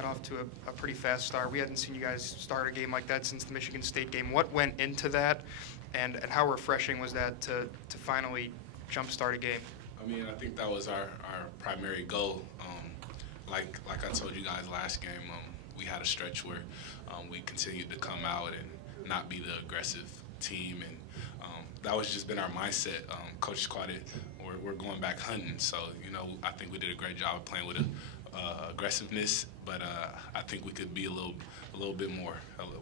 Got off to a pretty fast start. We hadn't seen you guys start a game like that since the Michigan State game. What went into that, and how refreshing was that to finally jumpstart a game? I mean, I think that was our primary goal. Like I told you guys last game, we had a stretch where we continued to come out and not be the aggressive team, and that was just been our mindset. Coach called it, we're going back hunting. So, you know, I think we did a great job of playing with aggressiveness, but I think we could be a little bit more.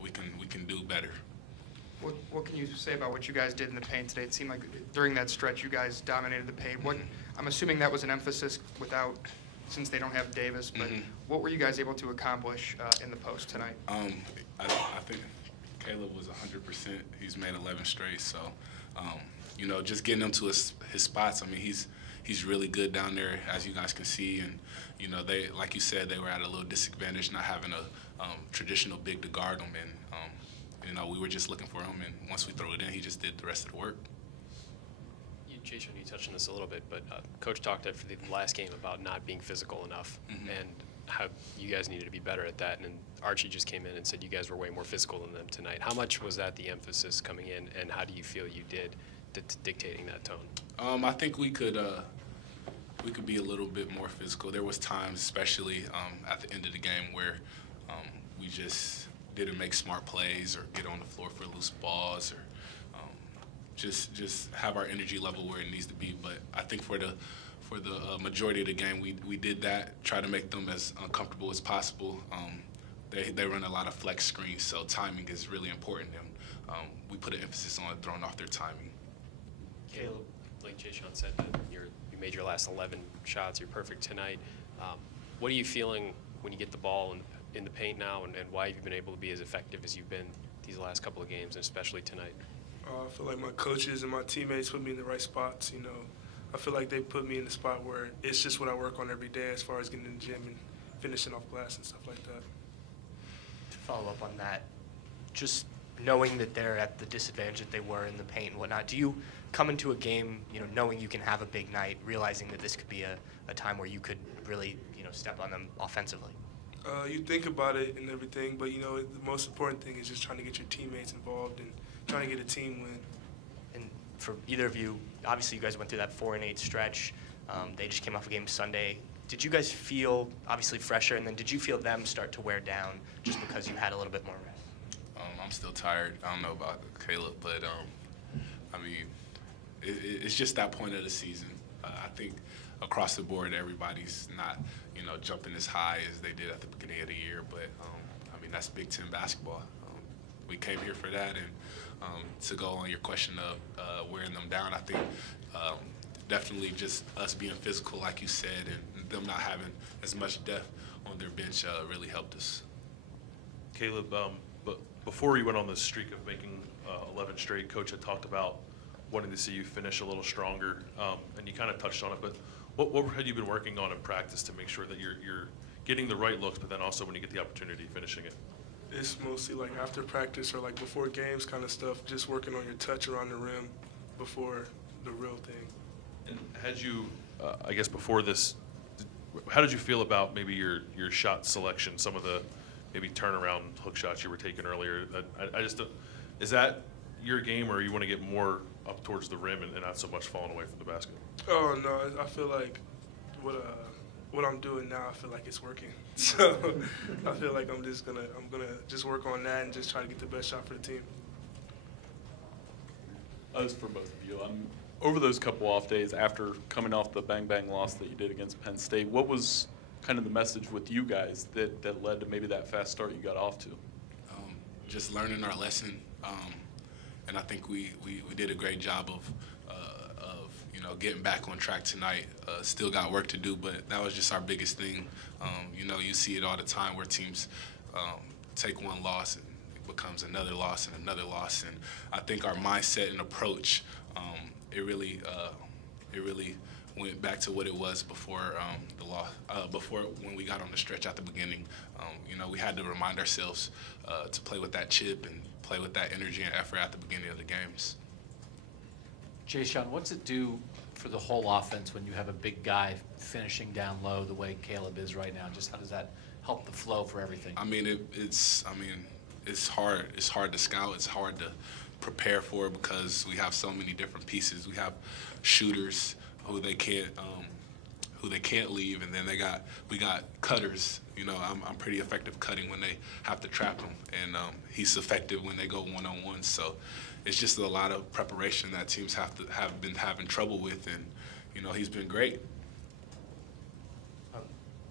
We can do better. What can you say about what you guys did in the paint today? It seemed like during that stretch you guys dominated the paint. I'm assuming that was an emphasis since they don't have Davis, but what were you guys able to accomplish in the post tonight? I think Caleb was 100%. He's made 11 straight, so you know, just getting him to his spots. I mean, he's really good down there, as you guys can see, and you know, they, like you said, they were at a little disadvantage not having a traditional big to guard him, and you know, we were just looking for him, and once we throw it in, he just did the rest of the work. Jae'Sean, you touched on this a little bit, but Coach talked after the last game about not being physical enough and how you guys needed to be better at that. And Archie just came in and said you guys were way more physical than them tonight. How much was that the emphasis coming in, and how do you feel you did dictating that tone? I think we could be a little bit more physical. There was times, especially at the end of the game, where we just didn't make smart plays or get on the floor for loose balls, or just have our energy level where it needs to be. But I think for the majority of the game, we did that, try to make them as uncomfortable as possible. They run a lot of flex screens, so timing is really important, and we put an emphasis on throwing off their timing. Caleb, like Jae'Sean said, that you made your last 11 shots. You're perfect tonight. What are you feeling when you get the ball in the paint now, and why have you been able to be as effective as you've been these last couple of games, and especially tonight? I feel like my coaches and my teammates put me in the right spots. You know, I feel like they put me in the spot where it's just what I work on every day as far as getting in the gym and finishing off glass and stuff like that. To follow up on that, just knowing that they're at the disadvantage that they were in the paint and whatnot, do you come into a game, you know, knowing you can have a big night, realizing that this could be a time where you could really, you know, step on them offensively? You think about it and everything, but, you know, the most important thing is just trying to get your teammates involved and trying to get a team win. And for either of you, obviously you guys went through that 4-8 stretch. They just came off a game Sunday. Did you guys feel obviously fresher, and then did you feel them start to wear down just because you had a little bit more rest? I'm still tired. I don't know about Caleb, but I mean, it's just that point of the season. I think across the board, everybody's not, you know, jumping as high as they did at the beginning of the year. But I mean, that's Big Ten basketball. We came here for that, and to go on your question of wearing them down, I think definitely just us being physical, like you said, and them not having as much depth on their bench really helped us. Caleb, but before you went on this streak of making 11 straight, Coach had talked about wanting to see you finish a little stronger, and you kind of touched on it, but what had you been working on in practice to make sure that you're getting the right looks, but then also when you get the opportunity, finishing it? It's mostly like after practice or like before games kind of stuff, just working on your touch around the rim before the real thing. And had you, I guess before this, how did you feel about maybe your shot selection, some of the maybe turnaround hook shots you were taking earlier? I just don't, is that your game, or you want to get more up towards the rim and not so much falling away from the basket? Oh, no, I feel like what I'm doing now, I feel like it's working. So I feel like I'm gonna just work on that and just try to get the best shot for the team. As for both of you, over those couple off days after coming off the bang loss that you did against Penn State, what was kind of the message with you guys that led to maybe that fast start you got off to? Just learning our lesson, and I think we did a great job of you know, getting back on track tonight. Still got work to do, but that was just our biggest thing. You know, you see it all the time where teams take one loss and it becomes another loss and another loss. And I think our mindset and approach, it really went back to what it was before the loss, before when we got on the stretch at the beginning. You know, we had to remind ourselves to play with that chip and play with that energy and effort at the beginning of the games. Jae'Sean, what's it do for the whole offense when you have a big guy finishing down low the way Caleb is right now? Just how does that help the flow for everything? I mean, it's hard. It's hard to scout. It's hard to prepare for because we have so many different pieces. We have shooters who they can't leave, and then we got cutters. You know, I'm pretty effective cutting when they have to trap him, and he's effective when they go one-on-one. So it's just a lot of preparation that teams have been having trouble with, and you know, he's been great.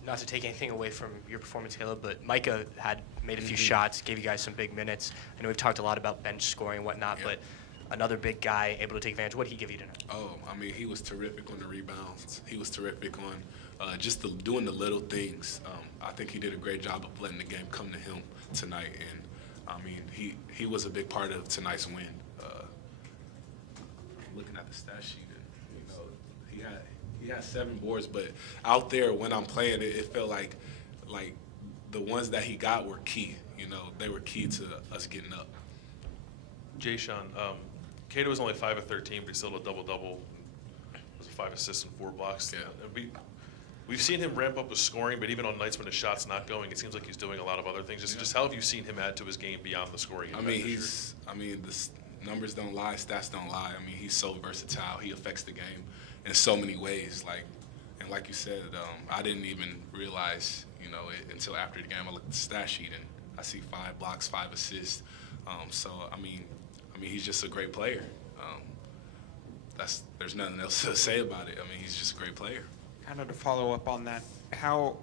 Not to take anything away from your performance, Caleb, but Micah had made a few shots, gave you guys some big minutes. I know we've talked a lot about bench scoring and whatnot, but another big guy able to take advantage. What did he give you tonight? Oh, I mean, he was terrific on the rebounds. He was terrific on just doing the little things. I think he did a great job of letting the game come to him tonight, and I mean, he was a big part of tonight's win. Looking at the stat sheet, and, you know, he had 7 boards, but out there when I'm playing, it felt like the ones that he got were key. You know, they were key to us getting up. Jae'Sean, Cato was only 5 of 13, but he still had a double-double. It was 5 assists and 4 blocks. Yeah. And we've seen him ramp up with scoring, but even on nights when his shot's not going, it seems like he's doing a lot of other things. Just how have you seen him add to his game beyond the scoring? I mean, the numbers don't lie, stats don't lie. I mean, he's so versatile. He affects the game in so many ways. Like you said, I didn't even realize, you know, until after the game. I looked at the stat sheet and I see 5 blocks, 5 assists. So I mean, he's just a great player. There's nothing else to say about it. I mean, he's just a great player. Kind of to follow up on that, how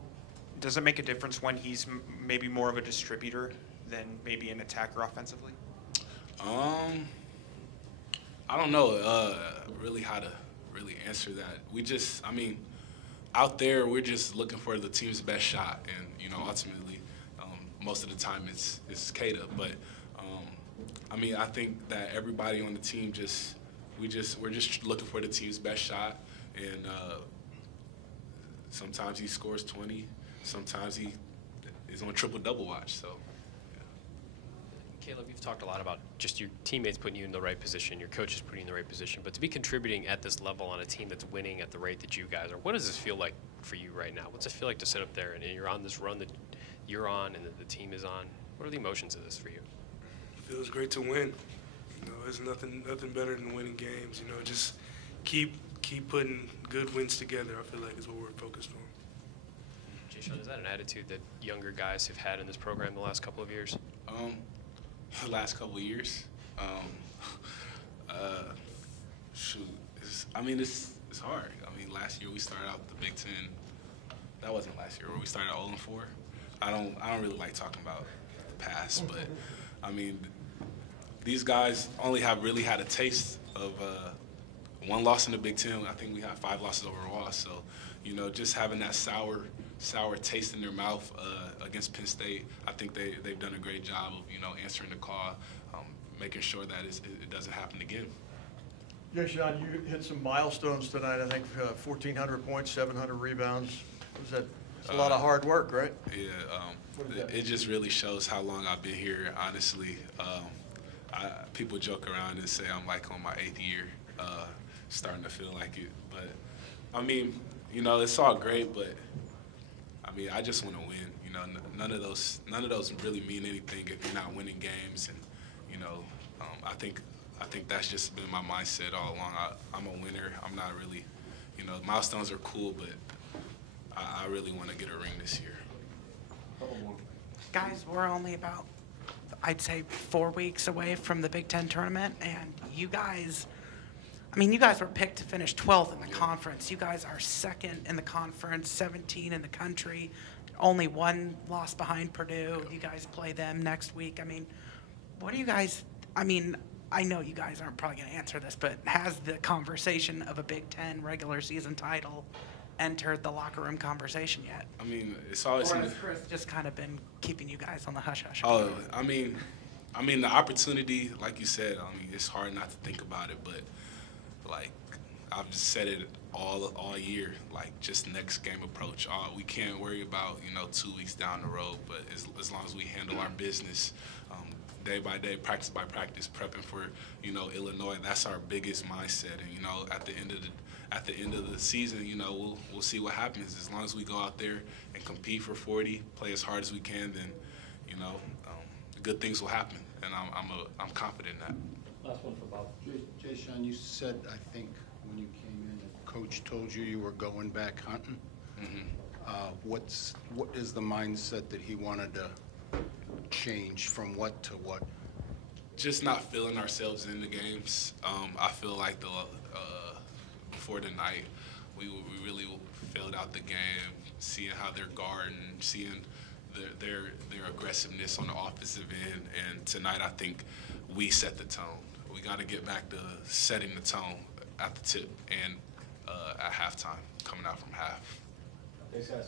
does it make a difference when he's maybe more of a distributor than maybe an attacker offensively? I don't know really how to really answer that. I mean, out there we're just looking for the team's best shot, and you know, ultimately, most of the time it's Kata. But I mean, I think that everybody on the team we're just looking for the team's best shot, and sometimes he scores 20, sometimes he is on triple-double watch. So. Caleb, you've talked a lot about just your teammates putting you in the right position, your coaches putting you in the right position, but to be contributing at this level on a team that's winning at the rate that you guys are, what does this feel like for you right now? What's it feel like to sit up there and you're on this run that you're on and that the team is on? What are the emotions of this for you? It feels great to win. You know, there's nothing better than winning games. You know, just keep putting good wins together. I feel like is what we're focused on. Jae'Sean, is that an attitude that younger guys have had in this program the last couple of years? The last couple of years, shoot, it's hard. I mean, last year we started out the Big Ten. That wasn't last year where we started 0-4. I don't really like talking about the past, but I mean, these guys only have really had a taste of 1 loss in the Big Ten. I think we had 5 losses overall. So, you know, just having that sour taste in their mouth against Penn State, I think they've done a great job of, you know, answering the call, making sure that it doesn't happen again. Jae'Sean, you hit some milestones tonight. I think 1,400 points, 700 rebounds. That's a lot of hard work, right? Yeah, it just really shows how long I've been here, honestly. People joke around and say I'm like on my 8th year, starting to feel like it. But, I mean, you know, it's all great, but I mean, I just want to win. You know, none of those really mean anything if you're not winning games. And you know, I think that's just been my mindset all along. I'm a winner. I'm not really, you know, milestones are cool, but I really want to get a ring this year. Guys, we're only about, I'd say, 4 weeks away from the Big Ten tournament, and you guys. I mean, you guys were picked to finish 12th in the conference. You guys are 2nd in the conference, 17 in the country, only 1 loss behind Purdue. You guys play them next week. I mean, what do you guys – I mean, I know you guys aren't probably going to answer this, but has the conversation of a Big Ten regular season title entered the locker room conversation yet? I mean, it's always – Or has Chris just kind of been keeping you guys on the hush-hush? Oh, I mean, the opportunity, like you said, I mean, it's hard not to think about it, but – like, I've just said it all year, like, just next game approach. We can't worry about, you know, 2 weeks down the road, but as long as we handle our business day by day, practice by practice, prepping for, you know, Illinois, that's our biggest mindset. And, you know, at at the end of the season, you know, we'll see what happens. As long as we go out there and compete for 40, play as hard as we can, then, you know, good things will happen, and I'm confident in that. Last one for Bob. Jae'Sean, you said, I think, when you came in, that Coach told you you were going back hunting. What is the mindset that he wanted to change from what to what? Just not feeling ourselves in the games. I feel like before the night, we really filled out the game, seeing how they're guarding, seeing their aggressiveness on the offensive end. And tonight, I think we set the tone. We got to get back to setting the tone at the tip and at halftime, coming out from half. Thanks, guys.